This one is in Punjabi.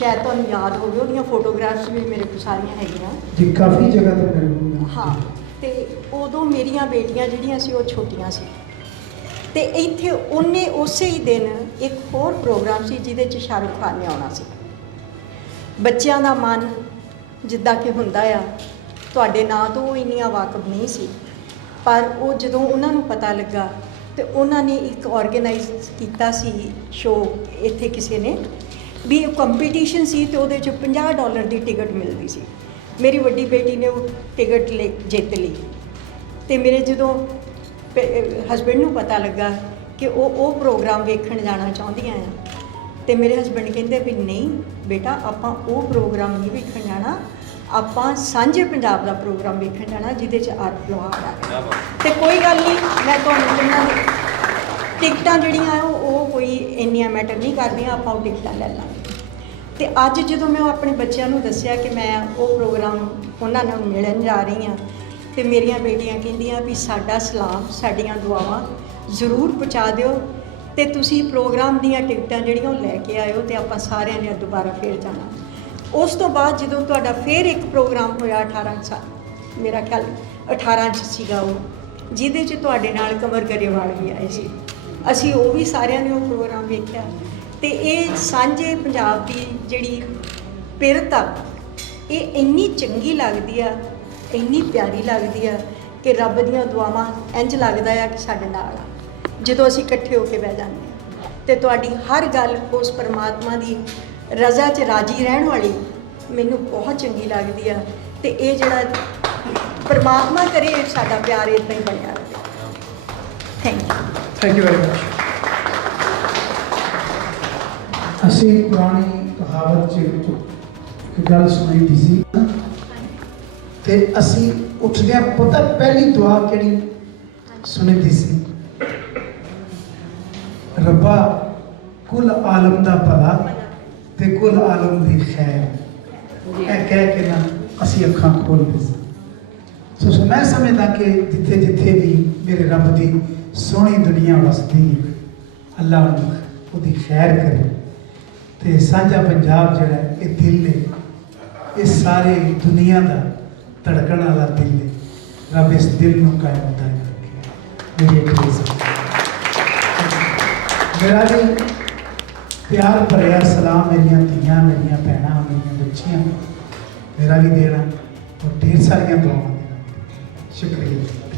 ਸ਼ਾਇਦ ਤੁਹਾਨੂੰ ਯਾਦ ਹੋਵੇ ਉਹਦੀਆਂ ਫੋਟੋਗ੍ਰਾਫਸ ਵੀ ਮੇਰੇ ਕੋਲ ਸਾਰੀਆਂ ਹੈਗੀਆਂ। ਜੀ ਕਾਫੀ ਜਗ੍ਹਾ ਤੇ ਮਿਲ ਹਾਂ ਤੇ ਉਦੋਂ ਮੇਰੀਆਂ ਬੇਟੀਆਂ ਜਿਹੜੀਆਂ ਸੀ ਉਹ ਛੋਟੀਆਂ ਸੀ। ਤੇ ਇੱਥੇ ਉਹਨੇ ਉਸੇ ਹੀ ਦਿਨ ਇੱਕ ਹੋਰ ਪ੍ਰੋਗਰਾਮ ਸੀ ਜਿਹਦੇ 'ਚ ਸ਼ਾਹਰੁਖ ਖਾਨ ਨੇ ਆਉਣਾ ਸੀ। ਬੱਚਿਆਂ ਦਾ ਮਨ ਜਿੱਦਾਂ ਕਿ ਹੁੰਦਾ ਆ ਤੁਹਾਡੇ ਨਾਂ ਤੋਂ ਉਹ ਇੰਨੀਆਂ ਵਾਕਫ ਨਹੀਂ ਸੀ। ਪਰ ਉਹ ਜਦੋਂ ਉਹਨਾਂ ਨੂੰ ਪਤਾ ਲੱਗਾ ਤੇ ਉਹਨਾਂ ਨੇ ਇੱਕ ਆਰਗੇਨਾਈਜ਼ ਕੀਤਾ ਸੀ ਸ਼ੋਅ ਇੱਥੇ ਕਿਸੇ ਨੇ। ਵੀ ਇਹ ਕੰਪੀਟੀਸ਼ਨ ਸੀ ਤੇ ਉਹਦੇ 'ਚ 50 ਡਾਲਰ ਦੀ ਟਿਕਟ ਮਿਲਦੀ ਸੀ। ਮੇਰੀ ਵੱਡੀ ਬੇਟੀ ਨੇ ਉਹ ਟਿਕਟ ਲੈ ਜਿੱਤ ਲਈ। ਤੇ ਮੇਰੇ ਜਦੋਂ ਹਸਬੰਡ ਨੂੰ ਪਤਾ ਲੱਗਾ ਕਿ ਉਹ ਉਹ ਪ੍ਰੋਗਰਾਮ ਵੇਖਣ ਜਾਣਾ ਚਾਹੁੰਦੀਆਂ ਆ ਤੇ ਮੇਰੇ ਹਸਬੰਡ ਕਹਿੰਦੇ ਵੀ ਨਹੀਂ ਬੇਟਾ ਆਪਾਂ ਉਹ ਪ੍ਰੋਗਰਾਮ ਨਹੀਂ ਵੇਖਣ ਜਾਣਾ। ਆਪਾਂ ਸਾਂਝੇ ਪੰਜਾਬ ਦਾ ਪ੍ਰੋਗਰਾਮ ਵੇਖਣ ਜਾਣਾ ਜਿਹਦੇ 'ਚ ਆਰਟ ਲੋਹਾਰ ਆ। ਤੇ ਕੋਈ ਗੱਲ ਨਹੀਂ ਮੈਂ ਤੁਹਾਨੂੰ ਕਹਿੰਦਾ ਟਿਕਟਾਂ ਜਿਹੜੀਆਂ ਉਹ ਇੰਨੀਆਂ ਮੈਟਰ ਨਹੀਂ ਕਰਦੀਆਂ, ਆਪਾਂ ਉਹ ਟਿਕਟਾਂ ਲੈ ਲਾਂਗੇ। ਤੇ ਅੱਜ ਜਦੋਂ ਮੈਂ ਉਹ ਆਪਣੇ ਬੱਚਿਆਂ ਨੂੰ ਦੱਸਿਆ ਕਿ ਮੈਂ ਉਹ ਪ੍ਰੋਗਰਾਮ ਉਹਨਾਂ ਨਾਲ ਮਿਲਣ ਜਾ ਰਹੀ ਹਾਂ, ਤੇ ਮੇਰੀਆਂ ਬੇਟੀਆਂ ਕਹਿੰਦੀਆਂ ਵੀ ਸਾਡਾ ਸਲਾਮ, ਸਾਡੀਆਂ ਦੁਆਵਾਂ ਜ਼ਰੂਰ ਪਹੁੰਚਾ ਦਿਓ ਤੇ ਤੁਸੀਂ ਪ੍ਰੋਗਰਾਮ ਦੀਆਂ ਟਿਕਟਾਂ ਜਿਹੜੀਆਂ ਉਹ ਲੈ ਕੇ ਆਇਓ ਤੇ ਆਪਾਂ ਸਾਰਿਆਂ ਨੇ ਦੁਬਾਰਾ ਫੇਰ ਜਾਣਾ। ਉਸ ਤੋਂ ਬਾਅਦ ਜਦੋਂ ਤੁਹਾਡਾ ਫੇਰ ਇੱਕ ਪ੍ਰੋਗਰਾਮ ਹੋਇਆ 18 ਸਾਲ, ਮੇਰਾ ਖਿਆਲ 18 ਚ ਸੀਗਾ ਉਹ, ਜਿਹਦੇ ਚ ਤੁਹਾਡੇ ਨਾਲ ਕਮਰ ਗਰੇਵਾਲ ਵੀ ਆਏ ਸੀ। ਅਸੀਂ ਉਹ ਵੀ ਸਾਰਿਆਂ ਨੇ ਉਹ ਪ੍ਰੋਗਰਾਮ ਵੇਖਿਆ। ਤੇ ਇਹ ਸਾਂਝੇ ਪੰਜਾਬ ਦੀ ਜਿਹੜੀ ਪਿਰਤ ਆ, ਇਹ ਇੰਨੀ ਚੰਗੀ ਲੱਗਦੀ ਆ, ਇੰਨੀ ਪਿਆਰੀ ਲੱਗਦੀ ਆ ਕਿ ਰੱਬ ਦੀਆਂ ਦੁਆਵਾਂ ਇੰਜ ਲੱਗਦਾ ਆ ਕਿ ਸਾਡੇ ਨਾਲ ਆ। ਜਦੋਂ ਅਸੀਂ ਇਕੱਠੇ ਹੋ ਕੇ ਬਹਿ ਜਾਂਦੇ ਹਾਂ ਤੇ ਤੁਹਾਡੀ ਹਰ ਗੱਲ ਉਸ ਪਰਮਾਤਮਾ ਦੀ ਰਜ਼ਾ 'ਚ ਰਾਜੀ ਰਹਿਣ ਵਾਲੀ ਮੈਨੂੰ ਬਹੁਤ ਚੰਗੀ ਲੱਗਦੀ ਆ। ਤੇ ਇਹ ਜਿਹੜਾ ਪਰਮਾਤਮਾ ਕਰੇ ਸਾਡਾ ਪਿਆਰ ਇਦਾਂ ਹੀ ਬਣਿਆ ਰਹੇ। Thank you thank you very much ਅਸੀਂ ਪੁਰਾਣੀ ਕਹਾਵਤ ਚ ਇੱਕ ਗੱਲ ਸੁਣੀ ਦੀ ਸੀ। ਤੇ ਅਸੀਂ ਉੱਠਦਿਆਂ ਪਤਾ ਪਹਿਲੀ ਦੁਆ ਕਿਹੜੀ ਸੁਣੀ ਦੀ ਸੀ? ਰੱਬਾ, ਕੁੱਲ ਆਲਮ ਦਾ ਭਲਾ ਤੇ ਕੁੱਲ ਆਲਮ ਦੀ ਖੈਰ। ਇਹ ਕਹਿ ਕੇ ਨਾ ਅਸੀਂ ਅੱਖਾਂ ਖੋਲ੍ਹਦੇ ਸੀ ਸੋ ਸੋ ਮੈਂ ਸਮਝਦਾ ਕਿ ਜਿੱਥੇ ਜਿੱਥੇ ਵੀ ਮੇਰੇ ਰੱਬ ਦੀ ਸੋਹਣੀ ਦੁਨੀਆ ਵਸਦੀ ਹੈ, ਅੱਲਾ ਉਹਦੀ ਖੈਰ ਕਰੇ। ਤੇ ਸਾਂਝਾ ਪੰਜਾਬ ਜਿਹੜਾ ਇਹ ਦਿਲ ਹੈ ਇਹ ਸਾਰੇ ਦੁਨੀਆ ਦਾ ਧੜਕਣ ਵਾਲਾ ਦਿਲ ਹੈ ਰੱਬ ਇਸ ਦਿਲ ਨੂੰ ਕਾਇਮ ਦਾਇਮ ਰੱਖੇ ਮੇਰੀ ਇੱਕ ਮੇਰਾ ਵੀ ਪਿਆਰ ਭਰਿਆ, ਸਲਾਮ ਮੇਰੀਆਂ ਧੀਆਂ, ਮੇਰੀਆਂ ਭੈਣਾਂ, ਮੇਰੀਆਂ ਬੱਚੀਆਂ। ਮੇਰਾ ਵੀ ਦੇਣਾ। ਔਰ ਢੇਰ ਸਾਰੀਆਂ ਦੁਆਵਾਂ। ਦੇਣਾ ਸ਼ੁਕਰੀਆ